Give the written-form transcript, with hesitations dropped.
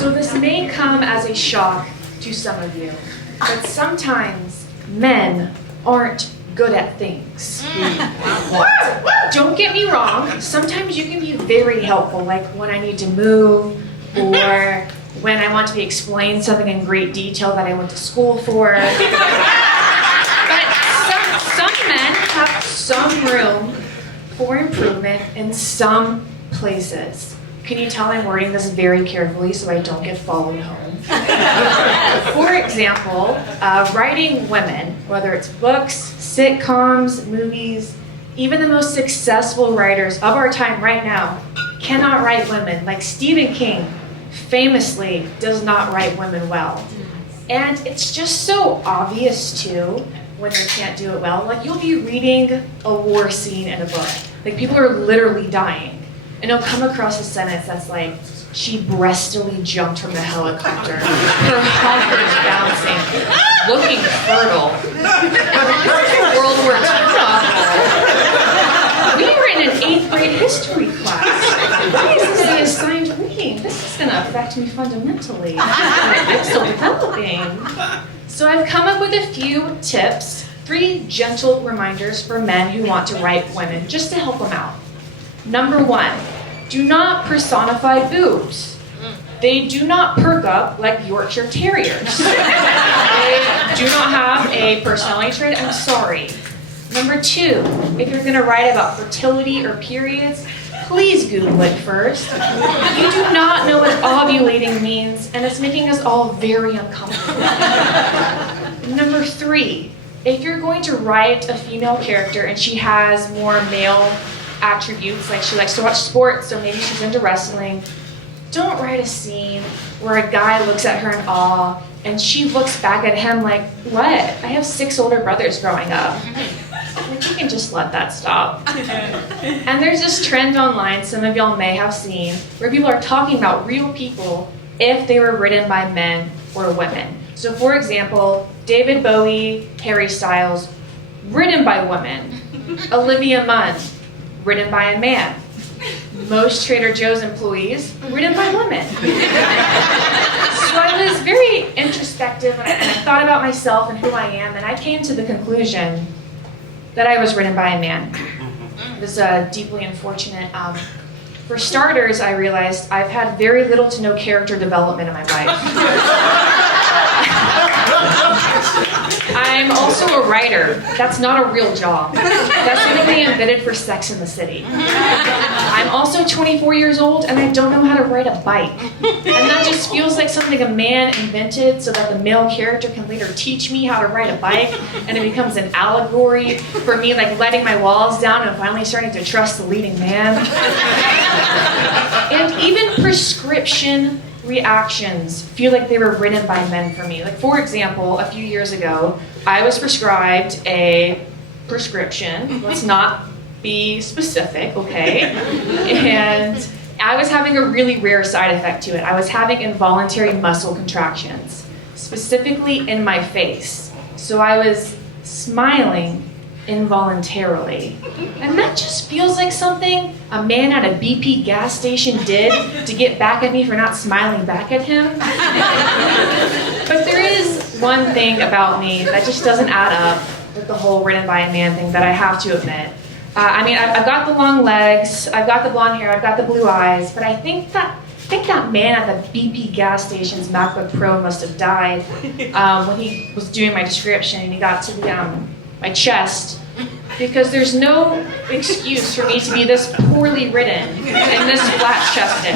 So this may come as a shock to some of you, but sometimes men aren't good at things. Don't get me wrong, sometimes you can be very helpful, like when I need to move, or when I want to be explained something in great detail that I went to school for. But some men have some room for improvement in some places. Can you tell I'm wording this very carefully so I don't get followed home? For example, writing women, whether it's books, sitcoms, movies, even the most successful writers of our time right now cannot write women. Like Stephen King famously does not write women well. And it's just so obvious too when they can't do it well. Like you'll be reading a war scene in a book. Like people are literally dying. And you'll come across a sentence that's like, she breastily jumped from the helicopter. Her hump was bouncing, looking fertile. This is a World War II novel. We were in an 8th grade history class. Why is this an assigned reading? This is going to affect me fundamentally. I'm still developing. So I've come up with a few tips, 3 gentle reminders for men who want to write women, just to help them out. Number 1, do not personify boobs. They do not perk up like Yorkshire Terriers. They do not have a personality trait, I'm sorry. Number 2, if you're gonna write about fertility or periods, please Google it first. You do not know what ovulating means, and it's making us all very uncomfortable. Number 3, if you're going to write a female character and she has more male attributes, like she likes to watch sports, so maybe she's into wrestling, don't write a scene where a guy looks at her in awe and she looks back at him like, what? I have 6 older brothers growing up. Like, you can just let that stop. And there's this trend online, some of y'all may have seen, where people are talking about real people if they were written by men or women. So for example, David Bowie, Harry Styles, written by women. Olivia Munn, written by a man. Most Trader Joe's employees, written by women. So I was very introspective and I thought about myself and who I am, and I came to the conclusion that I was written by a man. It was deeply unfortunate. For starters, I realized I've had very little to no character development in my life. I'm also a writer. That's not a real job. That's something they invented for Sex in the City. I'm also 24 years old and I don't know how to ride a bike. And that just feels like something a man invented so that the male character can later teach me how to ride a bike, and it becomes an allegory for me like letting my walls down and finally starting to trust the leading man. And even prescription reactions feel like they were written by men for me. Like for example, a few years ago, I was prescribed a prescription. Let's not be specific, okay? And I was having a really rare side effect to it. I was having involuntary muscle contractions, specifically in my face. So I was smiling involuntarily. And that just feels like something a man at a BP gas station did to get back at me for not smiling back at him. But there is one thing about me that just doesn't add up with the whole written by a man thing that I have to admit. I mean, I've got the long legs, I've got the blonde hair, I've got the blue eyes, but I think that man at the BP gas station's MacBook Pro must have died when he was doing my description and he got to my chest, because there's no excuse for me to be this poorly written and this flat-chested.